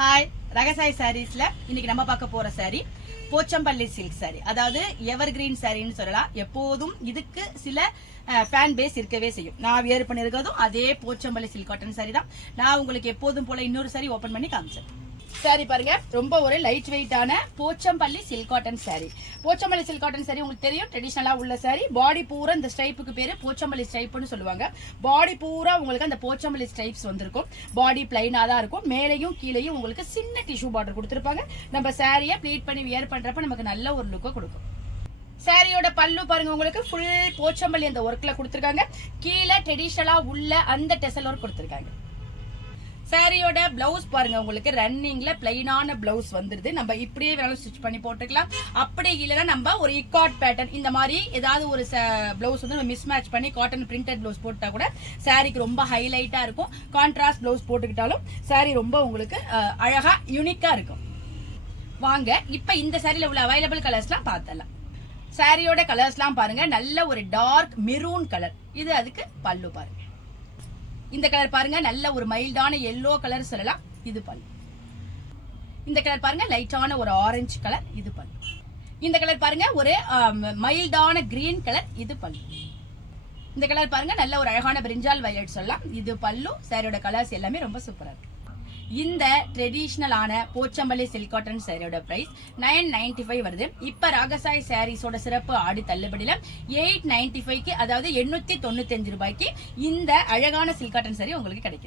Hi, ரகசாய் சாரீஸ்ல இன்னைக்கு நம்ம பார்க்க போற சாரி போச்சம்பள்ளி சில்க் சாரி. அதாவது எவர் கிரீன் சாரின்னு சொல்லலாம். எப்போதும் இதுக்கு சில ஃபேன் பேஸ் இருக்கவே செய்யும். நான் வியர் பண்ணிருக்கிறதும் அதே போச்சம்பள்ளி சில்க் காட்டன் சாரி தான். நான் உங்களுக்கு எப்போதும் போல இன்னொரு சாரி ஓபன் பண்ணி காமிச்சேன். சாரி பாருங்க, ரொம்ப ஒரு லைட் வெயிட்டான Pochampalli silk cotton sorry. Pochampalli silk cotton sorry உங்களுக்கு தெரியும், ட்ரெடிஷனலா உள்ள சாரி. பாடி பூரா இந்த ஸ்ட்ரைப்புக்கு பேரு போச்சம்பள்ளி ஸ்ட்ரைப்னு சொல்லுவாங்க. பாடி பூரா உங்களுக்கு அந்த போச்சம்பள்ளி ஸ்ட்ரைப்ஸ் வந்திருக்கும். பாடி பிளைனா தான் இருக்கும். மேலையும் கீழையும் உங்களுக்கு சின்ன டிஷ்யூ பார்டர் கொடுத்திருப்பாங்க. நம்ம சாரியை ப்ளீட் பண்ணி வியர் பண்றப்ப நமக்கு நல்ல ஒரு லுக்கை கொடுக்கும். சாரியோட பல்லு பாருங்க, உங்களுக்கு ஃபுல் போச்சம்பள்ளி அந்த ஒர்க்ல கொடுத்திருக்காங்க. கீழே ட்ரெடிஷனலா உள்ள அந்த டெசல் ஒர்க் கொடுத்திருக்காங்க. சாரியோட பிளவுஸ் பாருங்க, உங்களுக்கு ரன்னிங்ல பிளைனான பிளவுஸ் வந்துருது. நம்ம இப்படியே வேணாலும் ஸ்டிச் பண்ணி போட்டுக்கலாம். அப்படி இல்லைன்னா நம்ம ஒரு இக்காட் பேட்டர்ன் இந்த மாதிரி ஏதாவது ஒரு பிளவுஸ் வந்து நம்ம மிஸ் மேட்ச் பண்ணி காட்டன் பிரிண்டட் பிளவுஸ் போட்டா கூட சாரிக்கு ரொம்ப ஹைலைட்டா இருக்கும். கான்ட்ராஸ்ட் பிளவுஸ் போட்டுக்கிட்டாலும் சாரி ரொம்ப உங்களுக்கு அழகா யூனிக்கா இருக்கும். வாங்க இப்ப இந்த சாரியில உள்ள அவைலபிள் கலர்ஸ்லாம் பார்த்தலாம். சாரியோட கலர்ஸ்லாம் பாருங்க, நல்ல ஒரு டார்க் மெரூன் கலர். இது அதுக்கு பல்லு பாருங்க. இந்த கலர் பாருங்க, நல்ல ஒரு மைல்டான எல்லோ கலர் சொல்லலாம். இது பல்லு. இந்த கலர் பாருங்க, லைட்டான ஒரு ஆரஞ்சு கலர். இது பல்லு. இந்த கலர் பாருங்க, ஒரு மைல்டான கிரீன் கலர். இது பல்லு. இந்த கலர் பாருங்க, நல்ல ஒரு அழகான பிரிஞ்சால் வயலட் சொல்லலாம். இது பல்லு. சாரியோட கலர்ஸ் எல்லாமே ரொம்ப சூப்பரா இருக்கு. இந்த ட்ரெடிஷனலான போச்சம்பள்ளி சில்க் காட்டன் சாரியோட பிரைஸ் 995 வருது. இப்ப ராகசாய் சாரீஸோட சிறப்பு ஆடி தள்ளுபடியில 895க்கு, அதாவது 895 ரூபாய்க்கு இந்த அழகான சில்க் காட்டன் சாரி உங்களுக்கு கிடைக்குது.